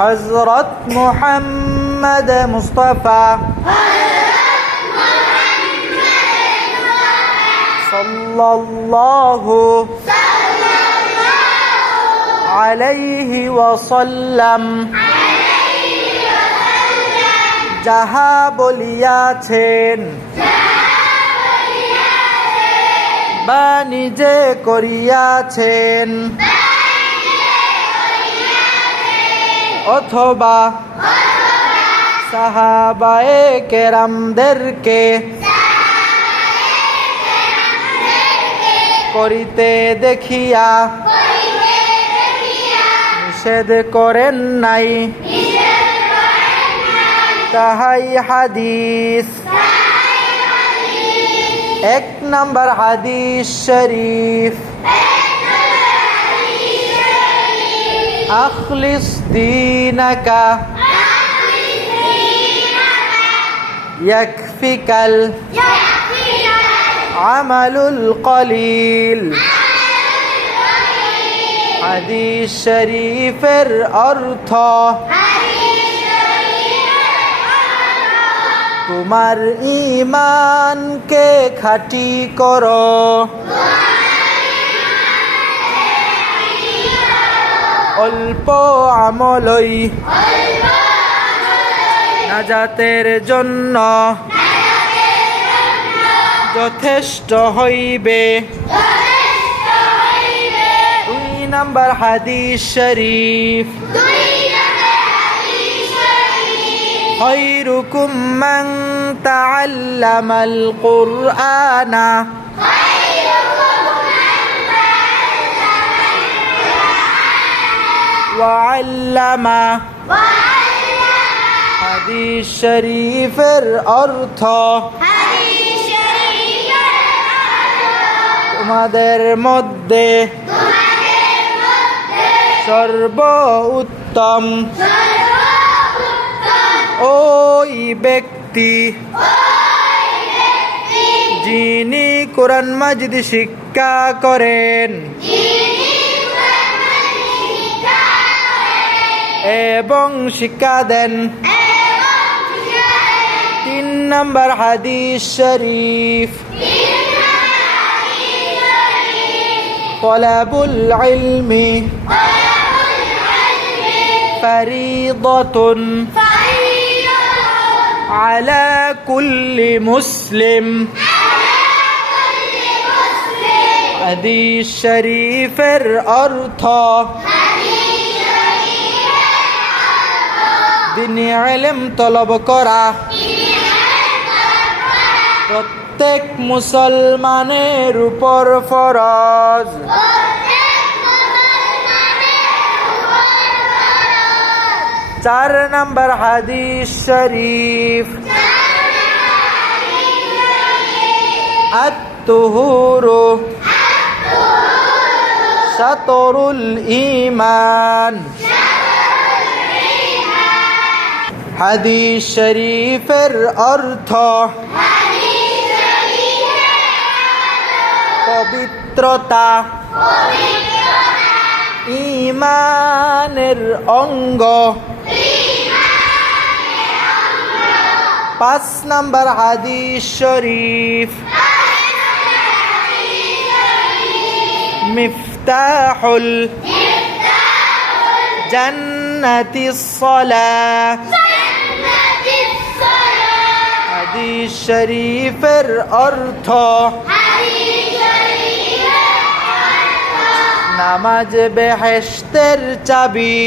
हज़रत मोहम्मद मुस्तफ़ा सल्लल्लाहु अलैहि वसल्लम যাহা বলিয়াছেন বা নিজে করিয়াছেন অথবা সাহাবায়ে কেরামদেরকে করিতে দেখিয়া নিষেধ করেন নাই, তাহাই হাদিস। এক নম্বর হাদিস শরীফ, আখলিস দীনাকা ইয়াকফিকাল আমালুল কলিল। হাদিস শরীফের অর্থ তোমার ঈমানকে খাঁটি করো, অল্প আমলই নাজাতের জন্য যথেষ্ট হইবে। দুই নম্বর হাদিস শরীফ, خيركم من تعلم القرآن وعلمه। হাদিস শরীফের অর্থ তোমাদের মধ্যে সর্বোত্তম ওই ব্যক্তি যিনি কোরআন মাজিদ শিক্ষা করেন এবং শিক্ষা দেন। তিন নম্বর হাদিস শরীফ, তলাবুল ইলমি ফরিদাতুন على كل مسلم। হাদিস শরীফের অর্থ দ্বীনি ইলম তলব করা প্রত্যেক মুসলমানের উপর ফরজ। চার নম্বর হাদিস শরীফ, আত-তুহুরু শাতরুল ঈমান। হাদিস শরীফের অর্থ পবিত্রতা ঈমানের অঙ্গ। পাঁচ নম্বর হাদিস শরীফ, মিফতাহুল জান্নাতিস সালাহ। হাদিস শরীফের অর্থ নামাজ বেহেশতের চাবি।